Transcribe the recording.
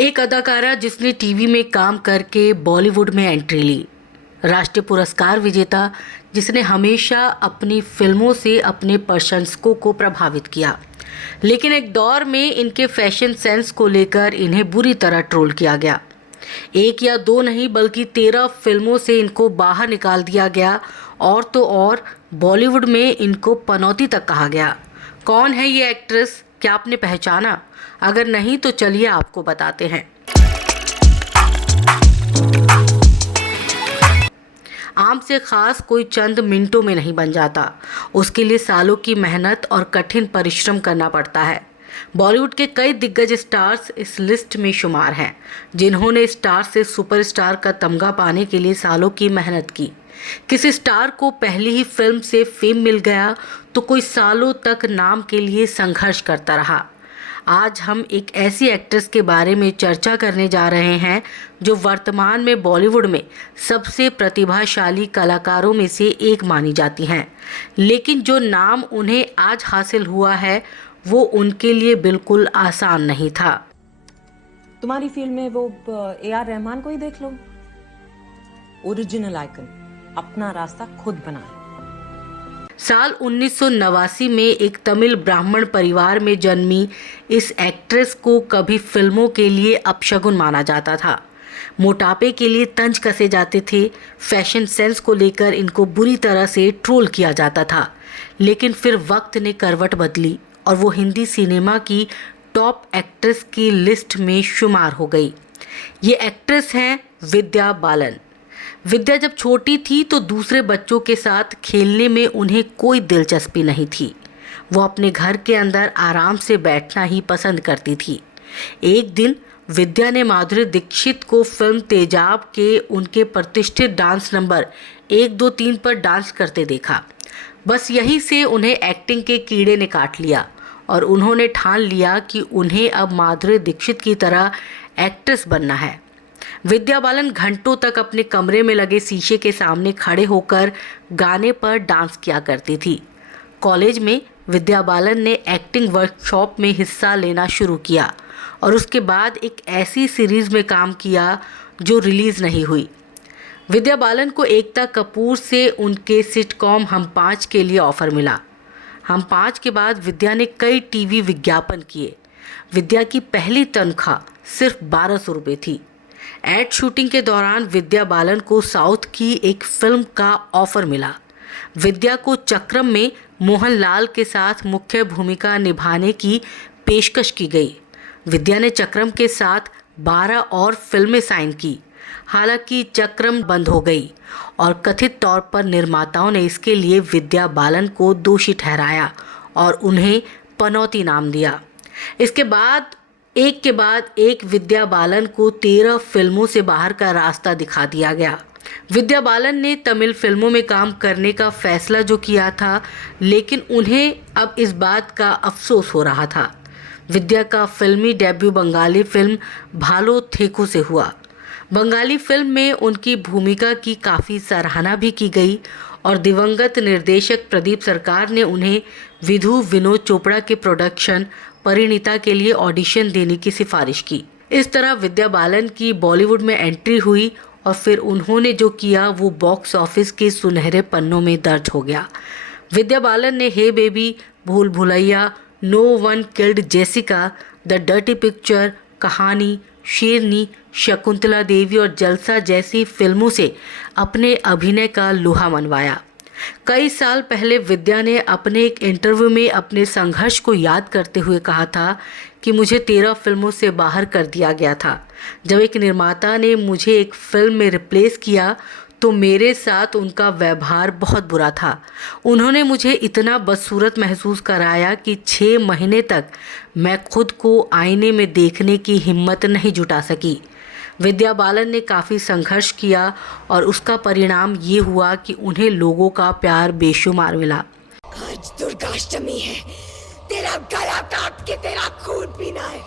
एक अदाकारा जिसने टीवी में काम करके बॉलीवुड में एंट्री ली, राष्ट्रीय पुरस्कार विजेता जिसने हमेशा अपनी फिल्मों से अपने प्रशंसकों को प्रभावित किया, लेकिन एक दौर में इनके फैशन सेंस को लेकर इन्हें बुरी तरह ट्रोल किया गया। एक या दो नहीं बल्कि 13 फिल्मों से इनको बाहर निकाल दिया गया और तो और बॉलीवुड में इनको पनौती तक कहा गया। कौन है ये एक्ट्रेस? क्या आपने पहचाना? अगर नहीं तो चलिए आपको बताते हैं। आम से खास कोई चंद मिनटों में नहीं बन जाता, उसके लिए सालों की मेहनत और कठिन परिश्रम करना पड़ता है। बॉलीवुड के कई दिग्गज स्टार्स इस लिस्ट में शुमार हैं, जिन्होंने स्टार से सुपरस्टार का तमगा पाने के लिए सालों की मेहनत की। किसी स्टार को पहली ही फिल्म से फेम मिल गया तो कोई सालों तक नाम के लिए संघर्ष करता रहा। आज हम एक ऐसी एक्ट्रेस के बारे में चर्चा करने जा रहे हैं जो वर्तमान में बॉलीवुड में सबसे प्रतिभाशाली कलाकारों में से एक मानी जाती हैं, लेकिन जो नाम उन्हें आज हासिल हुआ है वो उनके लिए बिल्कुल आसान नहीं था। तुम्हारी फील्ड में वो AR रहमान को ही देख लो, ओरिजिनल आइकन, अपना रास्ता खुद बनाए। साल 1989 में एक तमिल ब्राह्मण परिवार में जन्मी इस एक्ट्रेस को कभी फिल्मों के लिए अपशगुन माना जाता था। मोटापे के लिए तंज कसे जाते थे, फैशन सेंस को लेकर इनको बुरी तरह से ट्रोल किया जाता था। लेकिन फिर वक्त ने करवट बदली और वो हिंदी सिनेमा की टॉप एक्ट्रेस की लिस्ट में शुमार हो गई। ये एक्ट्रेस हैं विद्या बालन। विद्या जब छोटी थी तो दूसरे बच्चों के साथ खेलने में उन्हें कोई दिलचस्पी नहीं थी। वो अपने घर के अंदर आराम से बैठना ही पसंद करती थी। एक दिन विद्या ने माधुरी दीक्षित को फिल्म तेजाब के उनके प्रतिष्ठित डांस नंबर 1, 2, 3 पर डांस करते देखा। बस यहीं से उन्हें एक्टिंग के कीड़े ने काट लिया और उन्होंने ठान लिया कि उन्हें अब माधुरी दीक्षित की तरह एक्ट्रेस बनना है। विद्या बालन घंटों तक अपने कमरे में लगे शीशे के सामने खड़े होकर गाने पर डांस किया करती थी। कॉलेज में विद्या बालन ने एक्टिंग वर्कशॉप में हिस्सा लेना शुरू किया और उसके बाद एक ऐसी सीरीज़ में काम किया जो रिलीज़ नहीं हुई। विद्या बालन को एकता कपूर से उनके सिटकॉम हम 5 के लिए ऑफ़र मिला। हम 5 के बाद विद्या ने कई टीवी विज्ञापन किए। विद्या की पहली तनख्वाह सिर्फ 1200 रुपये थी। एड शूटिंग के दौरान विद्या बालन को साउथ की एक फिल्म का ऑफर मिला। विद्या को चक्रम में मोहनलाल के साथ मुख्य भूमिका निभाने की पेशकश की गई। विद्या ने चक्रम के साथ 12 और फिल्में साइन की। हालांकि चक्रम बंद हो गई और कथित तौर पर निर्माताओं ने इसके लिए विद्या बालन को दोषी ठहराया और उन्हें पनौती नाम दिया। इसके बाद एक विद्या बालन को 13 फिल्मों से बाहर का रास्ता दिखा दिया गया। विद्या बालन ने तमिल फिल्मों में काम करने का फैसला जो किया था, लेकिन उन्हें अब इस बात का अफसोस हो रहा था। विद्या का फिल्मी डेब्यू बंगाली फिल्म भालो थेकू से हुआ। बंगाली फिल्म में उनकी भूमिका की काफ़ी सराहना भी की गई और दिवंगत निर्देशक प्रदीप सरकार ने उन्हें विधु विनोद चोपड़ा के प्रोडक्शन परिणीता के लिए ऑडिशन देने की सिफारिश की। इस तरह विद्या बालन की बॉलीवुड में एंट्री हुई और फिर उन्होंने जो किया वो बॉक्स ऑफिस के सुनहरे पन्नों में दर्ज हो गया। विद्या बालन ने hey baby, Bhool Bhulaiyaa, no one killed Jessica, the dirty picture, Kahaani, Sherni, Shakuntala Devi और जलसा जैसी फिल्मों से अपने अभिनय का लोहा मनवाया। कई साल पहले विद्या ने अपने एक इंटरव्यू में अपने संघर्ष को याद करते हुए कहा था कि मुझे 13 फिल्मों से बाहर कर दिया गया था। जब एक निर्माता ने मुझे एक फिल्म में रिप्लेस किया तो मेरे साथ उनका व्यवहार बहुत बुरा था। उन्होंने मुझे इतना बदसूरत महसूस कराया कि 6 महीने तक मैं खुद को आईने में देखने की हिम्मत नहीं जुटा सकी। विद्या बालन ने काफ़ी संघर्ष किया और उसका परिणाम ये हुआ कि उन्हें लोगों का प्यार बेशुमार मिला। आज दुर्गाष्टमी है, तेरा गला काट के तेरा खून पीना है।